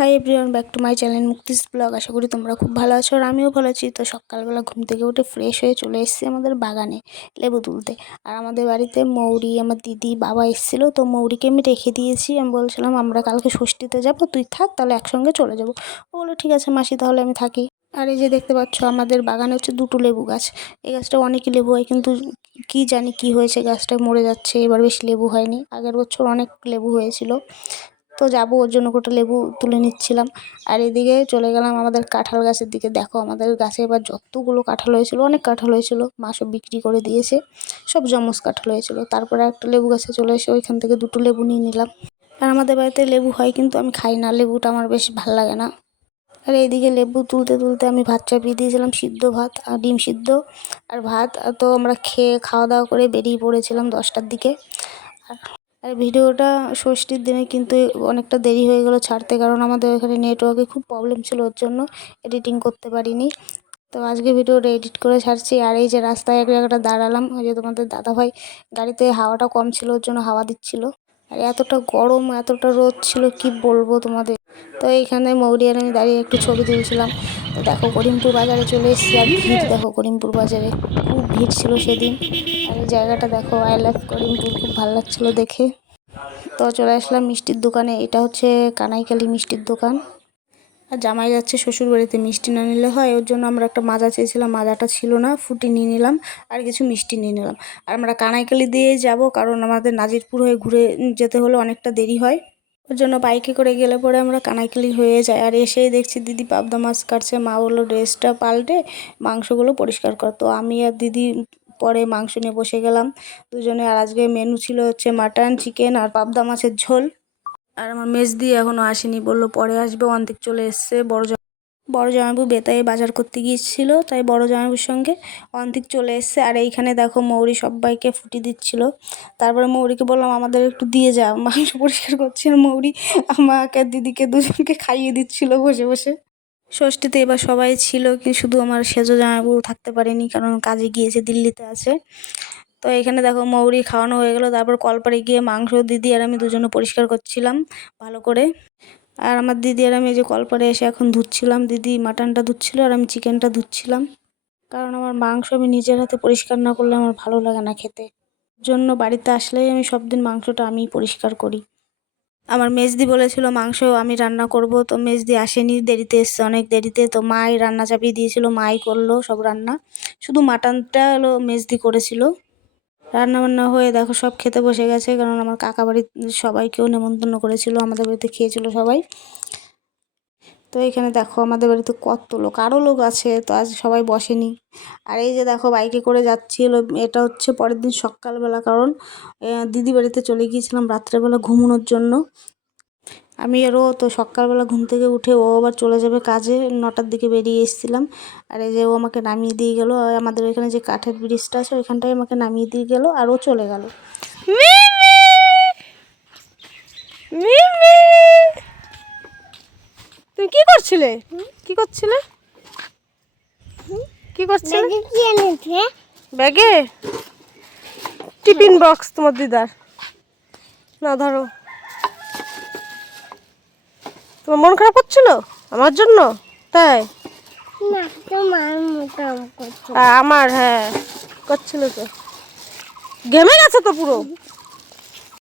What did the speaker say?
Hi everyone, back to my channel Mukti's blog. আশা করি তোমরা খুব ভালো আছো আর আমিও ভালো আছি। তো সকালবেলা ঘুম থেকে উঠে ফ্রেশ হয়ে চলে এসেছি আমাদের বাগানে লেবু তুলতে। আর আমাদের বাড়িতে মৌরি, আমার দিদি, বাবা এসেছিল। তো মৌরিকে আমি রেখে দিয়েছি। আমি বলছিলাম, আমরা কালকে ষষ্ঠীতে যাব, তুই থাক, তাহলে একসঙ্গে চলে যাব। ও বলল, ঠিক আছে মাসি, তাহলে আমি থাকি। আর এই যে দেখতে পাচ্ছ, আমাদের বাগানে হচ্ছে দুটো লেবু গাছ। এই গাছটা অনেকই লেবু হয়, কিন্তু কি জানি কি হয়েছে, গাছটা মরে যাচ্ছে, এবার বেশি লেবু হয়নি। আগের বছর অনেক লেবু হয়েছিল। তো যাব, ওর জন্য গোটা লেবু তুলে নিচ্ছিলাম। আর এদিকে চলে গেলাম আমাদের কাঁঠাল গাছের দিকে। দেখো, আমাদের গাছে এবার যতগুলো কাঁঠাল হয়েছিল, অনেক কাঁঠাল হয়েছিল, মা সব বিক্রি করে দিয়েছে। সব জমস কাঁঠাল হয়েছিল। তারপরে একটা লেবু গাছে চলে এসে ওইখান থেকে দুটো লেবু নিয়ে নিলাম। আর আমাদের বাড়িতে লেবু হয় কিন্তু আমি খাই না, লেবুটা আমার বেশ ভালো লাগে না। আর এইদিকে লেবু তুলতে তুলতে আমি ভাত চাপিয়ে দিয়েছিলাম, সিদ্ধ ভাত আর ডিম সিদ্ধ। আর ভাত, তো আমরা খেয়ে খাওয়া দাওয়া করে বেরিয়ে পড়েছিলাম দশটার দিকে। আর আর ভিডিওটা ষষ্ঠীর দিনে কিন্তু অনেকটা দেরি হয়ে গেল ছাড়তে, কারণ আমাদের এখানে নেটওয়ার্কে খুব প্রবলেম ছিল ওর জন্য এডিটিং করতে পারিনি। তো আজকে ভিডিওটা এডিট করে ছাড়ছি, আর এই যে রাস্তায় এক জায়গাটা দাঁড়ালাম, ওই যে তোমাদের দাদাভাই গাড়িতে হাওয়াটা কম ছিল, ওর জন্য হাওয়া দিচ্ছিল। আর এতটা গরম, এতটা রোদ ছিল, কি বলব তোমাদের? তো এইখানে মৌরি আর আমি দাঁড়িয়ে একটু ছবি তুলছিলাম। তো দেখো করিমপুর বাজারে চলে এসেছি, আর ভিড় দেখো করিমপুর বাজারে, খুব ভিড় ছিল সেদিন। আর এই জায়গাটা দেখো আই লাভ করিমপুর, খুব ভালো লাগছিল দেখে। তো চলে আসলাম মিষ্টির দোকানে। এটা হচ্ছে কানাইকালি মিষ্টির দোকান। আর জামাই যাচ্ছে শ্বশুর বাড়িতে মিষ্টি না নিলে হয়, ওর জন্য আমরা একটা মাজা চেয়েছিলাম, মাজাটা ছিল না, ফুটি নিয়ে নিলাম আর কিছু মিষ্টি নিয়ে নিলাম। আর আমরা কানাইকালি দিয়েই যাব, কারণ আমাদের নাজিরপুর হয়ে ঘুরে যেতে হলে অনেকটা দেরি হয়। ওর জন্য বাইকে করে গেলে পরে আমরা কানাইকালি হয়ে যায় আর এসেই দেখছি দিদি পাবদা মাছ কাটছে, মা বলল ড্রেসটা পাল্টে মাংসগুলো পরিষ্কার কর। তো আমি আর দিদি পরে মাংস নিয়ে বসে গেলাম। দুজনে আর আজকে মেনু ছিল হচ্ছে মাটন চিকেন আর পাবদা মাছের ঝোল। আর আমার মেজ দিয়ে এখনও আসেনি, বলল পরে আসবে, অন্তিক চলে এসছে বড় বড় জামাইবু বেতায় বাজার করতে গিয়েছিল, তাই বড় জামাইবুর সঙ্গে অন্তিক চলে এসছে। আর এইখানে দেখো মৌরি সবাইকে ফুটি দিচ্ছিল। তারপরে মৌরিকে বললাম, আমাদের একটু দিয়ে যা। মাংস পরিষ্কার করছে আর মৌরি আমাকে দিদিকে দুজনকে খাইয়ে দিচ্ছিল বসে বসে। ষষ্ঠীতে এবার সবাই ছিল কিন্তু শুধু আমার সেজো জামাইবু থাকতে পারেনি, কারণ কাজে গিয়েছে দিল্লিতে আছে। তো এখানে দেখো মৌরি খাওয়ানো হয়ে গেলো, তারপর কলপাড়ে গিয়ে মাংস, দিদি আর আমি দুজনে পরিষ্কার করছিলাম ভালো করে। আর আমার দিদি আর আমি যে কলপাড়ে এসে এখন ধুচ্ছিলাম, দিদি মাটনটা ধুচ্ছিল আর আমি চিকেনটা ধুচ্ছিলাম। কারণ আমার মাংস আমি নিজের হাতে পরিষ্কার না করলে আমার ভালো লাগে না খেতে। জন্য বাড়িতে আসলেই আমি সব দিন মাংসটা আমিই পরিষ্কার করি। আমার মেজদি বলেছিল, মাংস আমি রান্না করব। তো মেজদি আসেনি, দেরিতে এসছে, অনেক দেরিতে। তো মাই রান্না চাপিয়ে দিয়েছিল, মাই করল সব রান্না। শুধু মাটনটা হলো মেজদি করেছিল। রান্না বান্না হয়ে দেখো সব খেতে বসে গেছে, কারণ আমার কাকা বাড়ির সবাইকেও নেমন্তন্ন করেছিল, আমাদের বাড়িতে খেয়েছিল সবাই। তো এখানে দেখো আমাদের বাড়িতে কত লোক আরও লোক আছে, তো আজ সবাই বসেনি। আর এই যে দেখো বাইকে করে যাচ্ছিল, এটা হচ্ছে পরের দিন সকালবেলা, কারণ দিদি বাড়িতে চলে গিয়েছিলাম রাত্রেবেলা ঘুমানোর জন্য। আমি আরও তো সকালবেলা ঘুম থেকে উঠে ও আবার চলে যাবে কাজে, নটার দিকে বেরিয়ে এসেছিলাম। আর এই যে ও আমাকে নামিয়ে দিয়ে গেলো আমাদের এখানে যে কাঠের ব্রিজটা আছে, ওইখানটায় আমাকে নামিয়ে দিয়ে গেলো, আর ও চলে গেল তুমি কি করছিলে? কি করছিলে? কি করছিলে? ব্যাগে টিফিন বক্স তোমার দিদার। না ধরো। তোমার মন খারাপ করছিল? আমার জন্য? তাই? আ, আমার হ্যাঁ করছিল তো। ঘেমে গেছে তো পুরো?